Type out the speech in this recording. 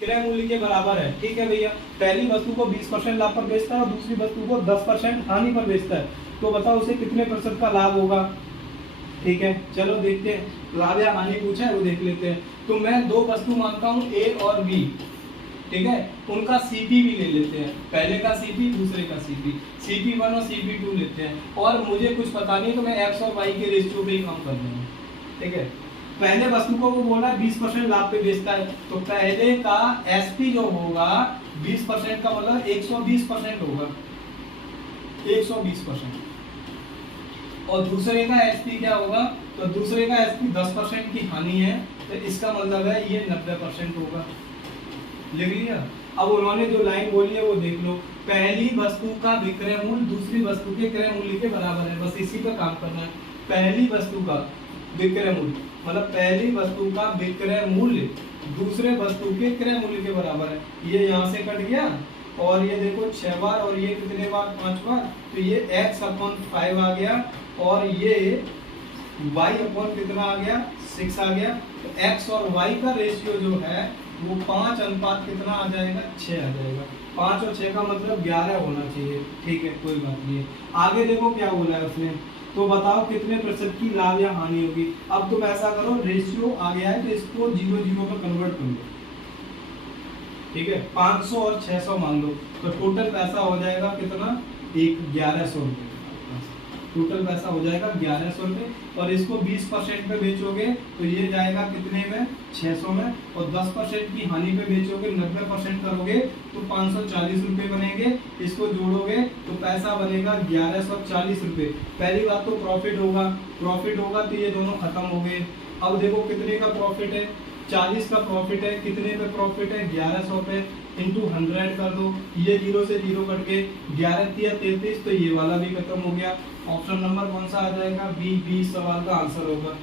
क्रय मूल्य के बराबर है। ठीक है भैया, पहली वस्तु को 20% लाभ पर बेचता है और दूसरी वस्तु को 10% हानि पर बेचता है, तो बताओ उसे कितने % का लाभ होगा। ठीक है, चलो देखते हैं, लाभ या हानि पूछा है वो देख लेते हैं। तो मैं दो वस्तु मानता हूँ ए और बी, ठीक है, उनका सीपी भी ले लेते हैं, पहले का सीपी दूसरे का सीपी, CP1 और CP2 लेते हैं, और मुझे कुछ पता नहीं तो मैं एक्स और वाई के रेशियो पे ही काम कर दूंगा। ठीक है, पहले वस्तु को वो बोला 20% लाभ पे बेचता है, तो पहले का एसपी जो होगा 20% का मतलब 120% होगा, 120%। और दूसरे का एसपी क्या होगा, तो दूसरे का एसपी 10% की हानि है, तो इसका मतलब है ये 90% होगा। लिख लिया। अब उन्होंने जो लाइन बोली है वो देख लो, पहली वस्तु का विक्रय मूल्य दूसरी वस्तु के क्रय मूल्य के बराबर है, बस इसी पे काम करना है। पहली वस्तु का विक्रय मूल्य मतलब पहली वस्तु का विक्रय मूल्य दूसरे वस्तु के क्रय मूल्य के बराबर है। ये यहाँ से कट गया और ये देखो 6 बार और ये कितने बार 5 बार, तो ये x/5 आ गया और ये y/ कितना आ गया 6 आ गया। तो x और y का रेशियो जो है वो 5 अनुपात कितना आ जाएगा 6 आ जाएगा। 5 और 6 का मतलब 11 होना चाहिए। ठीक है, कोई बात नहीं है। आगे देखो क्या बोला है उसने, तो बताओ कितने % की लाभ या हानि होगी। अब तुम ऐसा करो, रेशियो आ गया है तो इसको 0-0 में कन्वर्ट कर लो। ठीक है, 500 और 600 मान लो, तो टोटल पैसा हो जाएगा कितना 1100 रुपये। टोटल पैसा हो जाएगा 1100 रुपये, और इसको 20% पे बेचोगे तो ये जाएगा कितने में 600 में, और 10% की हानि पे बेचोगे 90% करोगे तो 540 रुपये बनेंगे। इसको जोड़ोगे तो पैसा बनेगा 1140 रुपये। पहली बात तो प्रॉफिट होगा तो ये दोनों खत्म हो गए। अब देखो कितने का प्रॉफिट है, 40 का प्रॉफिट है, कितने पे प्रॉफिट है 1100 पे, इंटू 100 कर दो, ये 0 से 0 कट के 11 या 33, तो ये वाला भी खत्म हो गया। ऑप्शन नंबर कौन सा आ जाएगा, बी सवाल का आंसर होगा।